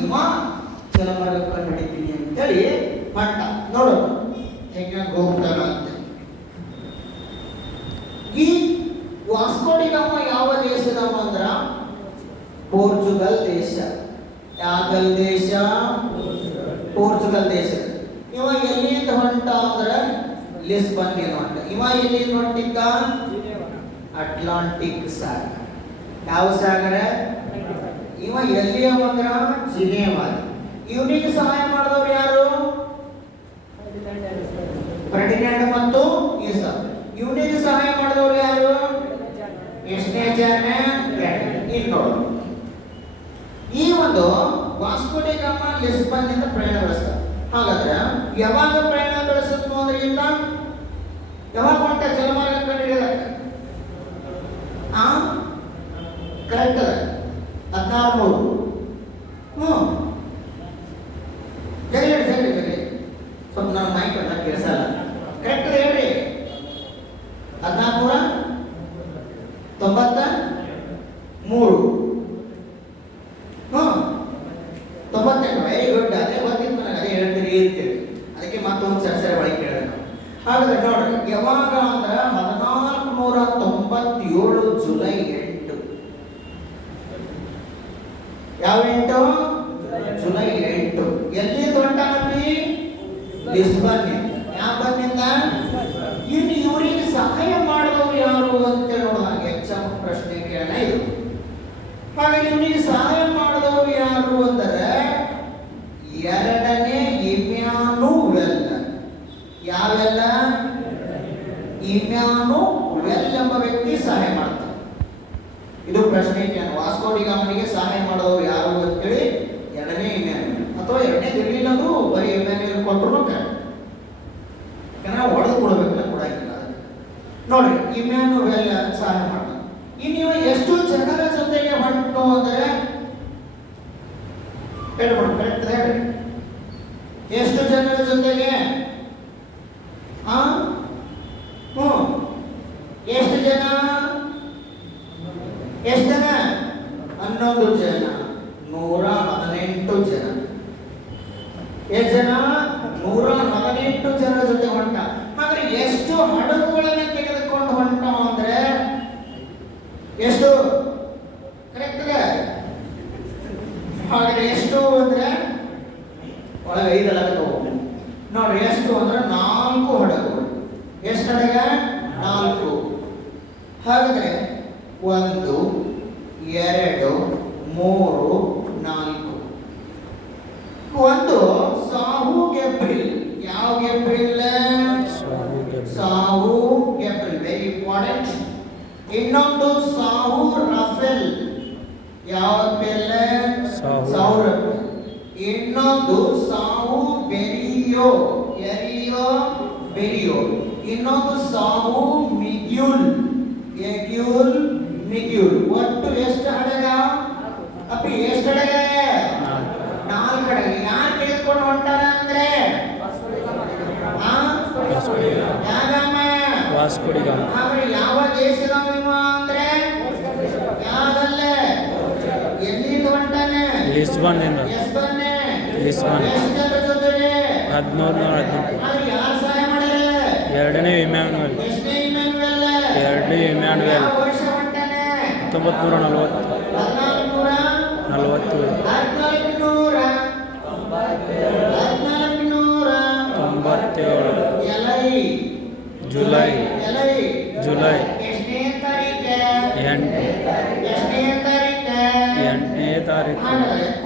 ಇವ ಜಲಮಾರ್ಗ ಕಂಡು ಹಿಡಿತೀನಿ ಅಂತೇಳಿ ಮಟ್ಟ ನೋಡೋಣ ಹೆಂಗೆ ಹೋಗ್ತಾನ ಅಂತ. ಈ ವಾಸ್ಕೋಡಿಗಾಮ ಯಾವ ದೇಶದವ ಅಂದ್ರ ಪೋರ್ಚುಗಲ್ ದೇಶ. ಯಾಗಲ್ ದೇಶ? ಪೋರ್ಚುಗಲ್ ದೇಶ. ಇವ ಎಲ್ಲಿಂದ ಹೊಂಟ ಅಂದ್ರ ಲಿಸ್ಬನ್ ಹೊಂಟ. ಇವ ಎಲ್ಲಿಂದ ಹೊಂಟಿದ್ದ? ಅಟ್ಲಾಂಟಿಕ್ ಸಾಗರ. ಯಾವ ಸಾಗರ? ಇವ ಎಲ್ಲಿ ಅಂದ್ರ ಜಿನೇವಾ. ಇವನಿಗೆ ಸಹಾಯ ಮಾಡಿದವರು ಯಾರು? ಫರ್ಡಿನ್ಯಾಂಡ್ ಮತ್ತು ಈಸಬ್. ಇವನಿಗೆ ಸಹಾಯ ಮಾಡಿದವರು ಯಾರು? ಎಷ್ಟನೇ ಜನ? ಇನ್ನೋಡು. ಈ ಒಂದು ವಾಸ್ಕೋಡಿಗಾಮ ಲಿಸ್ಬನ್ ನಿಂದ ಪ್ರಯಾಣ ಬೆಳೆಸ್ತಾರೆ. ಹಾಗಾದ್ರೆ ಯಾವಾಗ ಪ್ರಯಾಣ ಬೆಳೆಸಿದ್ನು ಅಂದ್ರೆ ಇಲ್ಲ ಯಾವಾಗ ಹೊಂಟ ಜಲಮಾರ್ಗ ಕಂಡು ಹಿಡಿಯಲಕ್ಕ? ಕರೆಕ್ಟ್ ಅದ 1600. ಜಗಲಿ ಸ್ವಲ್ಪ ನಾನು ಮೈಕ್ ಕೇಳಿಸಲ್ಲ. ಕರೆಕ್ಟ್ ಅದ ಹೇಳ್ರಿ. 1493. 98. Very good. ಅದೇ ಗೊತ್ತಿತ್ತು ನನಗೆ. ಅದೇ ಹೇಳ್ತೀರಿ ಇರ್ತೀರಿ. ಅದಕ್ಕೆ ಮತ್ತೊಂದು ಸರಿ ಒಳಗೆ ಕೇಳಿದೆ. ಹಾಗಾದ್ರೆ ನೋಡ್ರಿ ಯಾವಾಗ ಅಂದ್ರೆ 1497 ಜುಲೈ 8. ಯಾವ 8? ಜುಲೈ 8. ಎಲ್ಲಿ ಹೊಂಟಾನಪ್ಪಿ? ಲಿಸ್ಬನ್. ಯಾವ ಬಂದಿಂದ? ಇನ್ನು ಇವರಿಗೆ ಸಹಾಯ ಮಾಡಿದವರು ಯಾರು ಅಂತ ನೋಡುವಾಗ ಎಕ್ಸಾಮ್ ಪ್ರಶ್ನೆ ಕೇಳೋಣ ಇದು. ಹಾಗೆ ಇವನಿಗೆ ಸಹಾಯ ಮಾಡಿದವರು ಯಾರು ಅಂದರೆ ಎರಡನೇ ಇಮ್ಯಾನುವೆಲ್. ಯಾವೆಲ್ಲ? ಇಮ್ಯಾನುವೆಲ್ ಎಂಬ ವ್ಯಕ್ತಿ ಸಹಾಯ ಮಾಡ್ತಾರೆ. ಇದು ಪ್ರಶ್ನೆ. ವಾಸ್ಕೋಡಿಗಾಮನಿಗೆ ಸಹಾಯ ಮಾಡೋರು ಯಾರು ಅಂತೇಳಿ ಎರಡನೇ ಇಮ್ಯಾನುವೆಲ್ ಅಥವಾ ಎರಡನೇ ಇರಲಿಲ್ಲ ಅಂದ್ರೂ ಬರೀ ಇಮ್ಯಾನುವೆಲ್ ಕೊಟ್ಟರು ಯಾಕಂದ್ರೆ ಒಡೆದು ಕೊಡಬೇಕಲ್ಲ, ಕೊಡಂಗಿಲ್ಲ. ನೋಡ್ರಿ ಇಮ್ಯಾನುವೆಲ್ ಸಹಾಯ ಮಾಡ್ತಾರೆ. ಇನ್ನು ಎಷ್ಟು ಜನರ ಜೊತೆಗೆ ಹೊಂಟು ಅಂದ್ರೆ ಕರೆಕ್ಟ್ ಹೇಳಿ. ಎಷ್ಟು ಜನರ ಜೊತೆಗೆ? ಎಷ್ಟು ಜನ? 11 ಜನ. 118 ಜನ. ಎಷ್ಟು ಜನ? 118 ಜನರ ಜೊತೆ ಹೊಂಟ. ಹಾಗಾದ್ರೆ ಎಷ್ಟು ಹಡಗುಗಳನ್ನ ತೆಗೆದುಕೊಂಡು ಹೊಂಟ ಅಂದ್ರೆ ಎಷ್ಟು? ಕರೆಕ್ಟ್ ಇದೆ. ಹಾಗಾದ್ರೆ ಎಷ್ಟು ಅಂದ್ರೆ ಒಳಗೆ 5 ನೋಡ್ರಿ. ಎಷ್ಟು ಅಂದ್ರೆ 4 ಹಡಗು. ಎಷ್ಟು ಹಡಗ? 4. ಹಾಗಾದ್ರೆ 1 2 3 4. ಒಂದು ಸಾಹು ಗೆಬ್ರಿಲ್. ಯಾವ ಗೆಬ್ರಿಲ್? ಸಾಹು ಗೆಬ್ರಿಲ್. Very important. ಇನ್ನೊಂದು ಸಾಹು ರಫೆಲ್. ಯಾವ ಪೆಲ್? ಸಾಹು ರಫೆಲ್. ಇನ್ನೊಂದು ಸಾಹು ಬೆರಿಯೋ. ಬೆರಿಯೋ. ಇನ್ನೊಂದು ಸಾಹು ಮಿಗ್ಯೂಲ್. ಮಿಗ್ಯೂಲ್. ಒಟ್ಟು ಎಷ್ಟು ಹಡಗ ಅಪ್ಪಿ? ಎಷ್ಟು ಹಡಗ? 4 ಹಡಗ. ಯಾರು ತೆಗೆದುಕೊಂಡು ಹೊಂಟಾರ ಅಂದ್ರೆ ವಾಸ್ಕೋಡಿಗಾಮ. ಯಾವ ದೇಶದವ ಅಂದ್ರೆ ಯಾವ್ದಲ್ಲ? ಎಲ್ಲಿಂದ ಹೊಂಟಾನೆ? ಲಿಸ್ಬನ್. ಎಷ್ಟು ಜನರ ಜೊತೆಗೆ? 1418. ಯಾರು ಸಹಾಯ ಮಾಡ್ಯಾರ? ಎರಡನೇ ಇಮ್ಯಾನುವೆಲ್. ಯಾವ ವರ್ಷ ಹೊಂಟಾನೆ? 1940. 1497. ಜುಲೈ 8ನೇ ತಾರೀಕು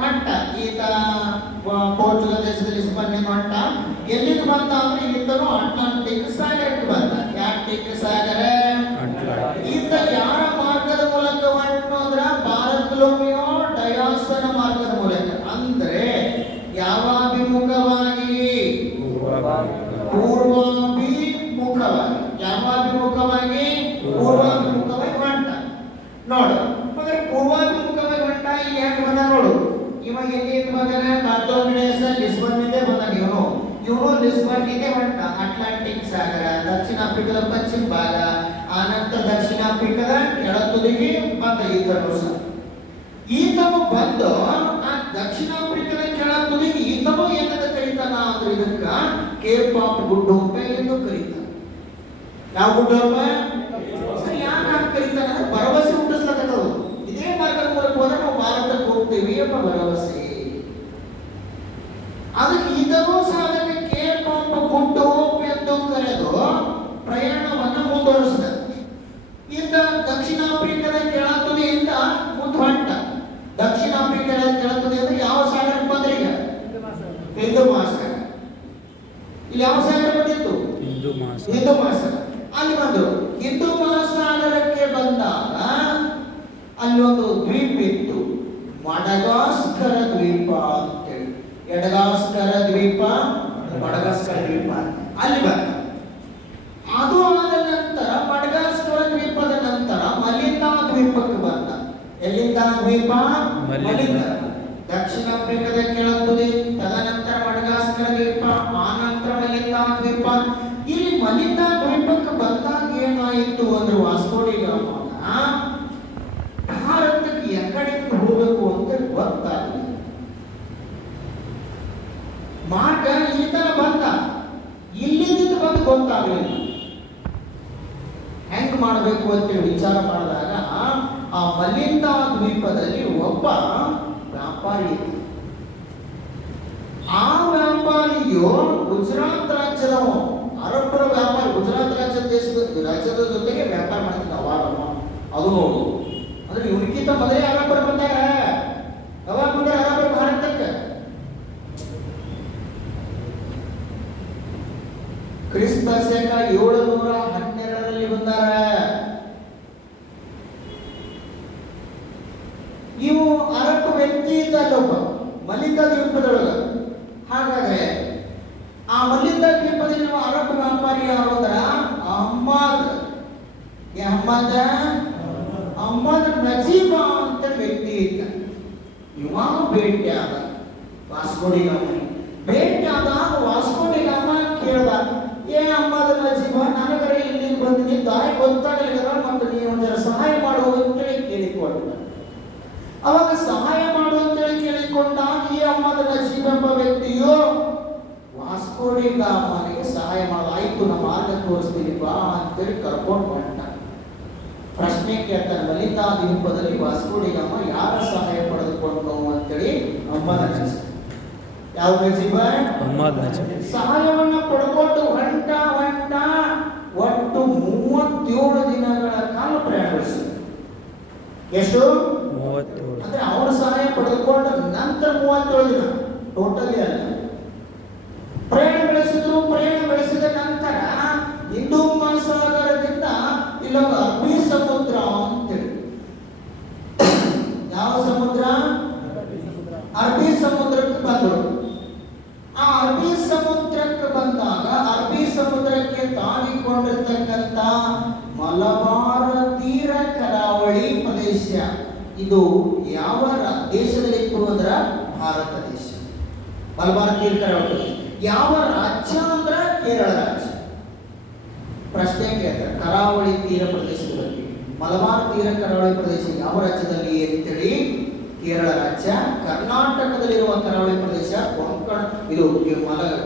ಹೊಂಟ. ಈತ ಪೋರ್ಚುಗಲ್ ದೇಶದ ಲಿಸ್ಬನ್ ಹೊಂಟ. ಎಲ್ಲಿಗೆ ಬಂದ ಅಂದ್ರೆ ಈತನು ಅಟ್ಲಾಂಟಿಕ್ ಸಾಗರಕ್ಕೆ ಬಂದ. ಅಟ್ಲಾಂಟಿಕ್ ಸಾಗರ. ಈತ ಯಾರ ಮಾರ್ಗದ ಮೂಲಕ ಹೊಂಟು ಅಂದ್ರ ಬಾರತಲೋಮಿಯೋ ಡಯಾಸನ ಮಾರ್ಗದ ಮೂಲಕ. ಅಂದ್ರೆ ಯಾವ ಅಭಿಮುಖವಾಗಿ? ಪೂರ್ವಾಭಿಮುಖವಾಗಿ. ಯಾವ ಅಭಿಮುಖವಾಗಿ? ಪೂರ್ವಾಭಿಮುಖವಾಗಿ ಹೊಂಟ. ನೋಡು ಹಾಗಾದ್ರೆ ಪೂರ್ವಾಭಿಮುಖವಾಗಿ ಹೊಂಟ. ಈಗ ಯಾಕೆ ಬಂದ ನೋಡು. ಇವಾಗ ಎಲ್ಲಿಂದ ಬಂದಾನ? ಬಾರ್ತೋಲೋಮಿಯಸ್ ಲಿಸ್ಬನ್ ನಿಂದ ಬಂದಾನ. ಇವನು ಲಿಸ್ಬನ್ ನಿಂದ ಹೊಂಟ. ಅಟ್ಲಾಂಟಿಕ್ ಸಾಗರ, ದಕ್ಷಿಣ ಆಫ್ರಿಕಾದ ಪಶ್ಚಿಮ ಭಾಗ, ಆನಂತರ ದಕ್ಷಿಣ ಆಫ್ರಿಕಾದ ಕೆಳ ತುದಿಗೆ ಬಂದ ಈತನು ಬಂದು ಆ ದಕ್ಷಿಣ ಅಂದ್ರೆ ಇದಕ್ಕ ಕೇಪ್ ಆಫ್ ಗುಡ್ ಹೋಪ್ ಎಂದು ಕರೀತಾರೆ. ಯಾವ ಗುಡ್ ಹೋಪ್? ಸರಿ, ಯಾಕೆ ಕರೀತಾರೆ ಅಂದ್ರೆ ಭರವಸೆ ಹುಟ್ಟಿಸ್ಲಕ್ಕದು. ಇದೇ ಮಾರ್ಗದ ಮೂಲಕ ಹೋದ್ರೆ ನಾವು ಭಾರತಕ್ಕೆ ಹೋಗ್ತೇವೆ ಎಂಬ ಭರವಸೆ. ಅದಕ್ಕೆ ಇದನ್ನು ಸಹ ಅದಕ್ಕೆ ಕೇಪ್ ಆಫ್ ಗುಡ್ ಹೋಪ್ ಎಂದು ಕರೆದು ಪ್ರಯಾಣವನ್ನು ಮುಂದುವರಿಸಿದ. ಈತ ದಕ್ಷಿಣ ಆಫ್ರಿಕಾದ ಕೆಳತುದಿಯಿಂದ ಮುಂದೆ ಹೊಂಟ. ದಕ್ಷಿಣ ಆಫ್ರಿಕಾದ ಕೆಳತುದಿಯಿಂದ ಯಾವ ಸಾಗರಕ್ಕೆ ಬಂದ್ರೆ ಈಗ? ಹಿಂದೂ ಮಹಾಸಾಗರ. ಇಲ್ಲಿ ಯಾವ ಸಾಗರ ಬಂದಿತ್ತು? ಹಿಂದೂ ಮಹಾಸಾಗರ. ಅಲ್ಲಿ ಬಂದರು. ಹಿಂದೂ ಮಹಾಸಾಗರಕ್ಕೆ ಬಂದಾಗ ಅಲ್ಲಿ ಒಂದು ದ್ವೀಪ ಇತ್ತು, ಮಡಗಾಸ್ಕರ ದ್ವೀಪ ಅಂತೇಳಿ. ಎಡಗಾಸ್ಕರ ದ್ವೀಪ, ಮಡಗಾಸ್ಕರ ದ್ವೀಪ, ಅಲ್ಲಿ ಬಂದ. ಅದು ಆದ ನಂತರ ಮಡಗಾಸ್ಕರ ದ್ವೀಪದ ನಂತರ ಮಲಿಂದಾ ದ್ವೀಪಕ್ಕೆ ಬಂದ. ಎಲ್ಲಿಂದ ದ್ವೀಪ? ಮಲಿಂದ. ದಕ್ಷಿಣ ಆಫ್ರಿಕಾದ ಕೆಳತುದಿ, ತದನಂತರ ಮಡಗಾಸ್ಕರ ದ್ವೀಪ, ಆನಂತರ ಮಲಿಂದಾ ದ್ವೀಪ. ಇಲ್ಲಿ ಮಲಿಂದಾ ದ್ವೀಪಕ್ಕೆ ಬಂದಾಗ ಏನಾಯಿತು ಅಂದ್ರೆ ವಾಸ್ಕೋ ಡಿ ಗಾಮ ಭಾರತಕ್ಕೆ ಎಕಡೆಗೆ ಹೋಗಬೇಕು ಅಂತ ಗೊತ್ತಾಗಲಿಲ್ಲ. ಮಾರ್ಗ ಈ ತರ ಬಂದ, ಇಲ್ಲಿಂದ ಬಂದು ಗೊತ್ತಾಗಲಿಲ್ಲ. ಹೆಂಗ್ ಮಾಡಬೇಕು ಅಂತೇಳಿ ವಿಚಾರ ಮಾಡಿದಾಗ ಆ ಮಲಿಂದಾ ದ್ವೀಪದಲ್ಲಿ ಒಬ್ಬ ವ್ಯಾಪಾರಿ ಇತ್ತು. ಆ ವ್ಯಾಪಾರಿಯು ಗುಜರಾತ್ ರಾಜ್ಯದ ಅರಬ್ಬರ ವ್ಯಾಪಾರಿ. ಗುಜರಾತ್ ರಾಜ್ಯದ ಜೊತೆಗೆ ವ್ಯಾಪಾರ ಮಾಡ್ತಿದ್ದ ಅವಾಗ. ಅದು ನೋಡು, ಅಂದ್ರೆ ಇವನಿಗಿಂತ ಮೊದಲೇ ಅರಬ್ಬರು ಬಂದಾಗ ಯಾವಾಗ ಬಂದ ಅರಬ್ಬರು ಭಾರತಕ್ಕೆ? ಕ್ರಿಸ್ತ ಶಕ 712ರಲ್ಲಿ ಬಂದಾರ. ಇವು ಅರಬ್ ವ್ಯಕ್ತಿ ಇದ್ದಲ್ಲೊಬ್ಬ ಮಲಿಂದಾ ದ್ವೀಪದೊಳಗ. ಹಾಗಾದ್ರೆ ಆ ಮಲಿಂದಾ ದ್ವೀಪದಲ್ಲಿ ಅರಬ್ ವ್ಯಾಪಾರಿ ಯಾರು ಅಂದ್ರ ಅಹ್ಮದ್ ನಜೀಬಾ ಅಂತ ವ್ಯಕ್ತಿ ಇದ್ದ. ಇವಾಗ ಭೇಟಿ ಆದ ವಾಸ್ಕೋ ಡಿ ಗಾಮ. ಭೇಟಿ ಆದಾಗ ವಾಸ್ಕೋ ಡಿ ಗಾಮ ಕೇಳ್ದ, ಏ ಅಹ್ಮದ್ ನಜೀಬಾ, ನನಗರ ಇಲ್ಲಿ ಬಂದು ದಾರಿ ಗೊತ್ತಾಗಲಿಲ್ಲ ಮತ್ತು ನೀವು ಒಂದರ ಸಹಾಯ ಮಾಡುವಂತೇಳಿ ಕೇಳಿಕೊಂಡ. ಅವಾಗ ಸಹಾಯ ಮಾಡುವಂತೇಳಿ ಕೇಳಿಕೊಂಡಾಗ ಈ ಅಹ್ಮದ್ ನಜೀಬ್ ಎಂಬ ವ್ಯಕ್ತಿಯು ವಾಸ್ಕೋ ಡಿ ಗಾಮನಿಗೆ ಸಹಾಯ ಮಾಡೋದು. ಆಯ್ತು, ನಮ್ಮ ಮಾರ್ಗ ತೋರಿಸ್ತೀನಿ ಬಾ ಅಂತೇಳಿ ಕರ್ಕೊಂಡು ಹೊಂಟ. ಪ್ರಶ್ನೆ ಕೇಳ್ತಾನೆ, ಮಲಿಂದಾ ದ್ವೀಪದಲ್ಲಿ ವಾಸ್ಕೋ ಡಿ ಗಾಮ ಯಾರ ಸಹಾಯ ಪಡೆದುಕೊಂಡು ಅಂತೇಳಿ? ಅಹ್ಮದ್ ನಜೀಬ್. ಯಾವ ನಜೀಬ? ಅಹ್ಮದ್ ನಜೀಬ್. ಸಹಾಯವನ್ನ ಪಡ್ಕೊಂಡು ಹೊಂಟ ಒಟ್ಟು 37 ದಿನಗಳ ಕಾಲ ಪ್ರಯಾಣ ಬೆಳೆಸಿದ. ಎಷ್ಟು? 37. ಅಂದ್ರೆ ಅವರ ಸಹಾಯ ಪಡೆದುಕೊಂಡ ನಂತರ 37 ದಿನ ಟೋಟಲಿ ಅಲ್ಲ. ಪ್ರಯಾಣ ಬೆಳೆಸಿದ ನಂತರ ಹಿಂದೂ ಮಹಾಸಾಗರದಿಂದ ಇಲ್ಲೊಂದು ಅರಬ್ಬಿ ಸಮುದ್ರ ಅಂತೇಳಿ. ಯಾವ ಸಮುದ್ರ? ಅರಬ್ಬಿ ಸಮುದ್ರಕ್ಕೆ ಬಂದರು. ಆ ಅರಬ್ಬಿ ಸಮುದ್ರಕ್ಕೆ ಬಂದಾಗ ಅರಬ್ಬಿ ಸಮುದ್ರಕ್ಕೆ ತಾಗಿಕೊಂಡಿರ್ತಕ್ಕಂಥ ಮಲಬಾರ್ ತೀರ ಕರಾವಳಿ ಪ್ರದೇಶ ಇದು ಯಾವ ದೇಶದಲ್ಲಿತ್ತು ಅಂದ್ರೆ ಭಾರತ ದೇಶ. ಮಲಬಾರ್ ತೀರ ಕರಾವಳಿ ಯಾವ ರಾಜ್ಯ ಅಂದ್ರ ಕೇರಳ ರಾಜ್ಯ. ಪ್ರಶ್ನೆ ಕೇಳ್ತಾರೆ, ಕರಾವಳಿ ತೀರ ಪ್ರದೇಶದ ಬಗ್ಗೆ. ಮಲಬಾರ್ ತೀರ ಕರಾವಳಿ ಪ್ರದೇಶ ಯಾವ ರಾಜ್ಯದಲ್ಲಿ ಅಂತೇಳಿ? ಕೇರಳ ರಾಜ್ಯ. ಕರ್ನಾಟಕದಲ್ಲಿರುವ ಕರಾವಳಿ ಪ್ರದೇಶ ಕೊಂಕಣ, ಇದು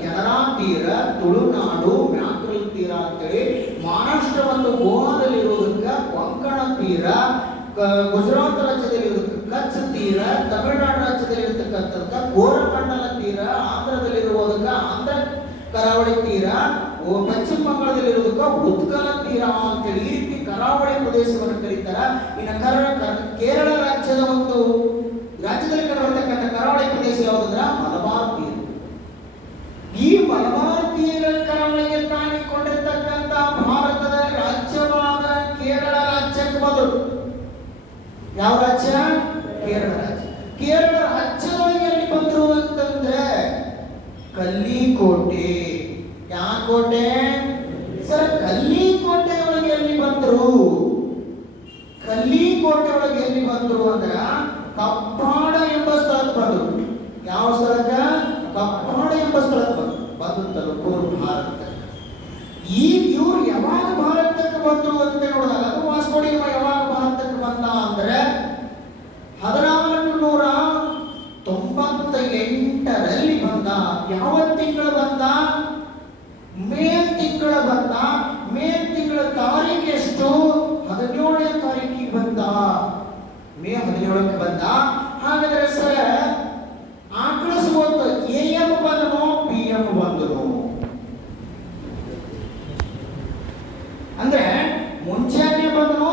ಕೆನರಾ ತೀರ, ತುಳುನಾಡು, ಮ್ಯಾಕ್ರಲ್ ತೀರ ಅಂತೇಳಿ. ಮಹಾರಾಷ್ಟ್ರ ಮತ್ತು ಗೋವಾದಲ್ಲಿರುವುದಕ್ಕೆ ಕೊಂಕಣ ತೀರ, ಗುಜರಾತ್ ರಾಜ್ಯದಲ್ಲಿರುವುದಕ್ಕೆ ಕಚ್ ತೀರ, ತಮಿಳುನಾಡು ರಾಜ್ಯದಲ್ಲಿ ಇರತಕ್ಕಂಥ ಕೋರಮಂಡಲ ತೀರ, ಆಂಧ್ರದಲ್ಲಿರುವುದಕ್ಕೆ ಆಂಧ್ರ ಕರಾವಳಿ ತೀರ, ಪಶ್ಚಿಮ ಬಂಗಾಳದಲ್ಲಿರುವುದಕ್ಕೆ ಉತ್ಕಲ ತೀರ ಅಂತೇಳಿ ಈ ರೀತಿ ಕರಾವಳಿ ಪ್ರದೇಶವನ್ನು ಕರೀತಾರ. ಇನ್ನು ಕೇರಳ ರಾಜ್ಯದ ಒಂದು ರಾಜ್ಯದಲ್ಲಿ ಕಂಡುಬರ್ತಕ್ಕಂಥ ಕರಾವಳಿ ಪ್ರದೇಶ ಯಾವುದಂದ್ರ ಮಲಬಾರ್ ತೀರ. ಈ ಮಲಬಾರ್ ತೀರ ಕರಾವಳಿಗೆ ತಾಗಿಕೊಂಡಿರ್ತಕ್ಕಂಥ ಭಾರತದ ರಾಜ್ಯವಾದ ಕೇರಳ ರಾಜ್ಯಕ್ಕೆ ಬಂದರು. ಯಾವ ರಾಜ್ಯ? ಕೇರಳ ರಾಜ್ಯ. ಕೇರಳ ರಾಜ್ಯದೊಳಗೆ ಎಲ್ಲಿ ಬಂದರು ಅಂತಂದ್ರೆ ಕಲ್ಲಿಕೋಟೆ. ಯಾವ ಕೋಟೆ ಸರ್? ಕಲ್ಲಿಕೋಟೆ ಒಳಗೆ ಎಲ್ಲಿ ಬಂದರು? ಕಲ್ಲಿಕೋಟೆ ಒಳಗೆ ಎಲ್ಲಿ ಬಂದರು ಅಂದ್ರ ಕಪ್ಪಾಡ ಎಂಬ ಸ್ಥಳಕ್ಕೆ ಬಂದರು. ಯಾವ ಸ್ಥಳಕ್ಕ? ಕಪ್ಪಾಡ ಎಂಬ ಸ್ಥಳಕ್ಕೆ ಬಂದು ತಲುಪುರು ಭಾರತ. ಇವ್ರು ಯಾವಾಗ ಭಾರತಕ್ಕೆ ಬಂದರು ಅಂತ ನೋಡಿದಾಗ ಅದು ವಾಸ್ಕೋ ಡಿ ಗಾಮ ಯಾವಾಗ ಭಾರತಕ್ಕೆ ಬಂದ ಅಂದ್ರೆ 1498ರಲ್ಲಿ ಬಂದ. ಯಾವ ತಿಂಗಳು ಬಂದ ಹೇಳೋಕೆ ಬಂದ. ಹಾಗಾದ್ರೆ ಸರ್ ಆಕಳಿಸ್ಬೋದು AM ಬಂದನು PM ಬಂದನು ಅಂದ್ರೆ ಮುಂಚೆನೆ ಬಂದನು